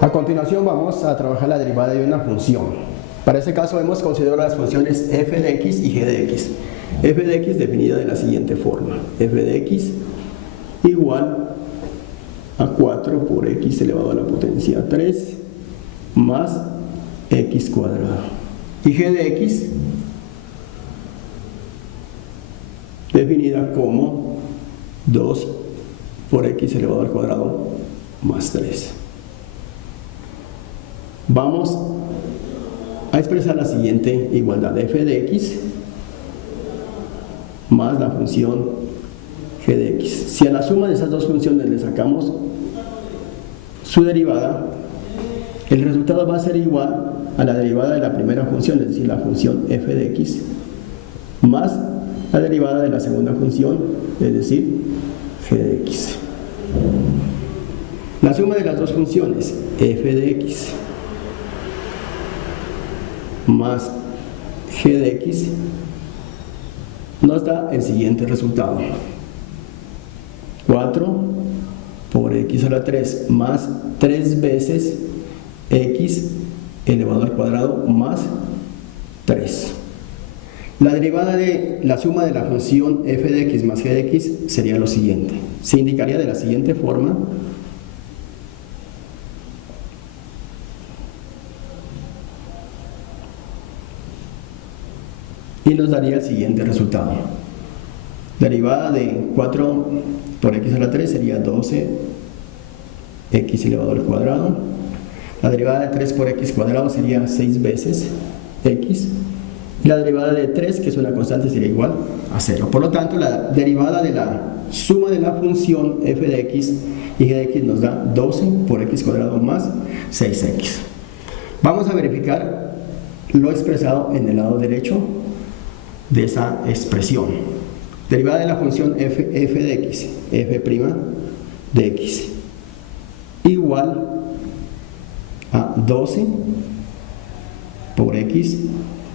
A continuación vamos a trabajar la derivada de una función. Para este caso hemos considerado las funciones f de x y g de x. F de x definida de la siguiente forma: f de x igual a 4 por x elevado a la potencia 3 más x cuadrado. Y g de x definida como 2 por x elevado al cuadrado más 3. Vamos a expresar la siguiente igualdad: f de x más la función g de x. Si a la suma de esas dos funciones le sacamos su derivada, el resultado va a ser igual a la derivada de la primera función, es decir, la función f de x, más la derivada de la segunda función, es decir, g de x. La suma de las dos funciones, f de x más g de x, nos da el siguiente resultado: 4 por x a la 3 más 3 veces x elevado al cuadrado más 3. La derivada de la suma de la función f de x más g de x sería lo siguiente. Se indicaría de la siguiente forma: y nos daría el siguiente resultado. Derivada de 4 por x a la 3 sería 12 x elevado al cuadrado. La derivada de 3 por x cuadrado sería 6 veces x. Y la derivada de 3, que es una constante, sería igual a 0. Por lo tanto, la derivada de la suma de la función f de x y g de x nos da 12 por x cuadrado más 6x. Vamos a verificar lo expresado en el lado derecho de esa expresión. Derivada de la función f de x, f' de x, igual a 12 por x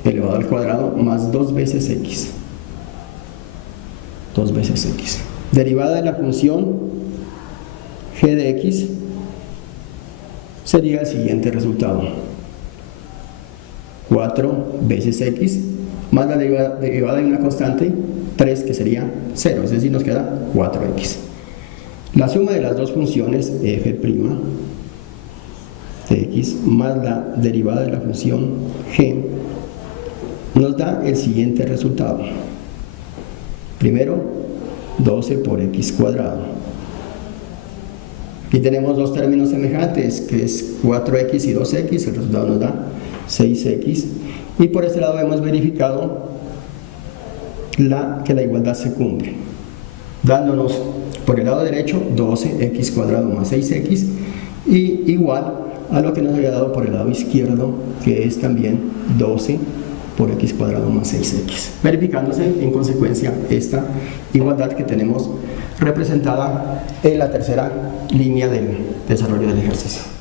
elevado al cuadrado más 2 veces x. 2 veces x. Derivada de la función g de x sería el siguiente resultado: 4 veces x más la derivada de una constante 3, que sería 0, es decir, nos queda 4x. La suma de las dos funciones f' de x más la derivada de la función g nos da el siguiente resultado. Primero, 12 por x cuadrado. Aquí tenemos dos términos semejantes, que es 4x y 2x, el resultado nos da 6x. Y por este lado hemos verificado que la igualdad se cumple, dándonos por el lado derecho 12x cuadrado más 6x, y igual a lo que nos había dado por el lado izquierdo, que es también 12 por x cuadrado más 6x, verificándose en consecuencia esta igualdad que tenemos representada en la tercera línea del desarrollo del ejercicio.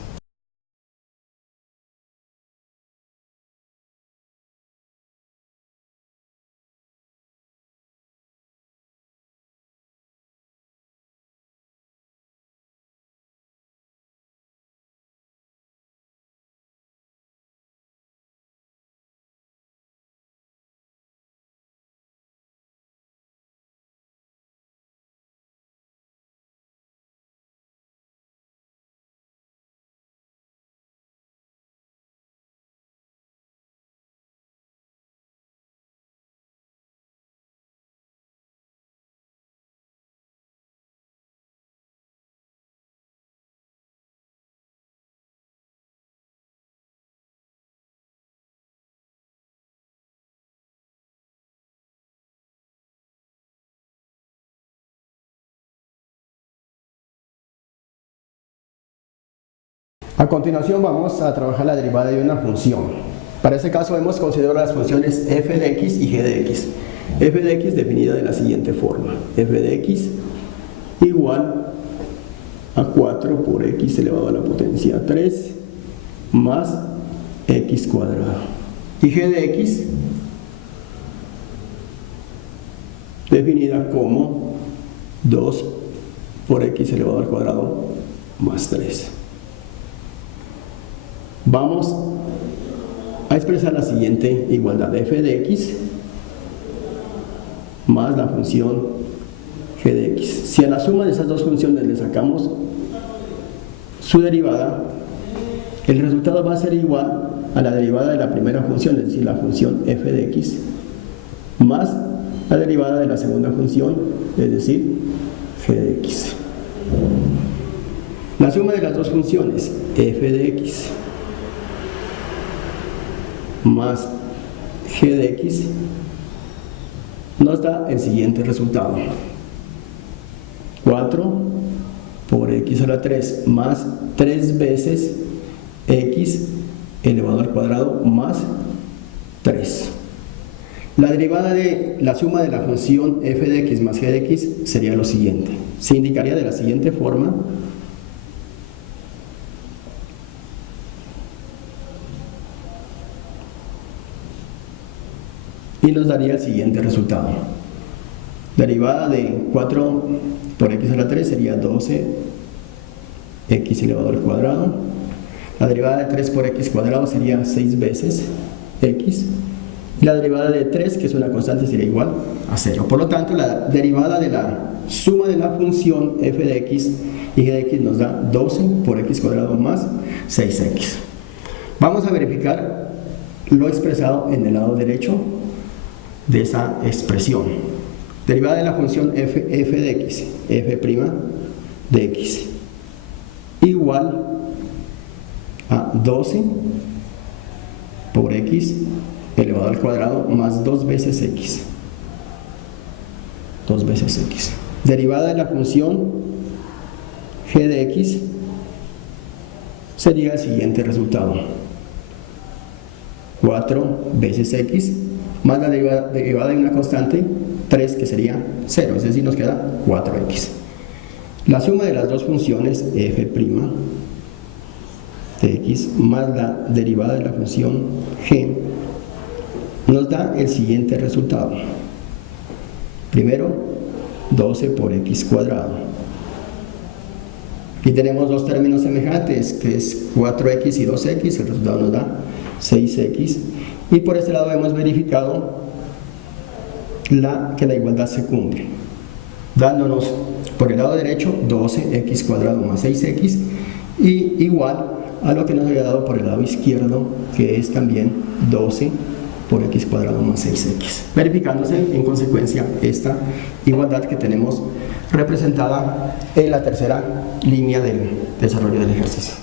A continuación vamos a trabajar la derivada de una función. Para este caso hemos considerado las funciones f de x y g de x. F de x definida de la siguiente forma: f de x igual a 4 por x elevado a la potencia 3 más x cuadrado. Y g de x definida como 2 por x elevado al cuadrado más 3. Vamos a expresar la siguiente igualdad: f de x más la función g de x. Si a la suma de esas dos funciones le sacamos su derivada, el resultado va a ser igual a la derivada de la primera función, es decir, la función f de x, más la derivada de la segunda función, es decir, g de x. La suma de las dos funciones, f de x más g de x, nos da el siguiente resultado: 4 por x a la 3 más 3 veces x elevado al cuadrado más 3. La derivada de la suma de la función f de x más g de x sería lo siguiente. Se indicaría de la siguiente forma: y nos daría el siguiente resultado. Derivada de 4 por x a la 3 sería 12 x elevado al cuadrado. La derivada de 3 por x cuadrado sería 6 veces x. Y la derivada de 3, que es una constante, sería igual a 0. Por lo tanto, la derivada de la suma de la función f de x y g de x nos da 12 por x cuadrado más 6x. Vamos a verificar lo expresado en el lado derecho de esa expresión. Derivada de la función f de x, f' de x, igual a 12 por x elevado al cuadrado más 2 veces x. 2 veces x. Derivada de la función g de x sería el siguiente resultado: 4 veces x más la derivada de una constante 3, que sería 0, es decir, nos queda 4x. La suma de las dos funciones f' de x más la derivada de la función g nos da el siguiente resultado. Primero, 12 por x cuadrado. Aquí tenemos dos términos semejantes, que es 4x y 2x, el resultado nos da 6x. Y por este lado hemos verificado que la igualdad se cumple, dándonos por el lado derecho 12x cuadrado más 6x, y igual a lo que nos había dado por el lado izquierdo, que es también 12 por x cuadrado más 6x, verificándose en consecuencia esta igualdad que tenemos representada en la tercera línea del desarrollo del ejercicio.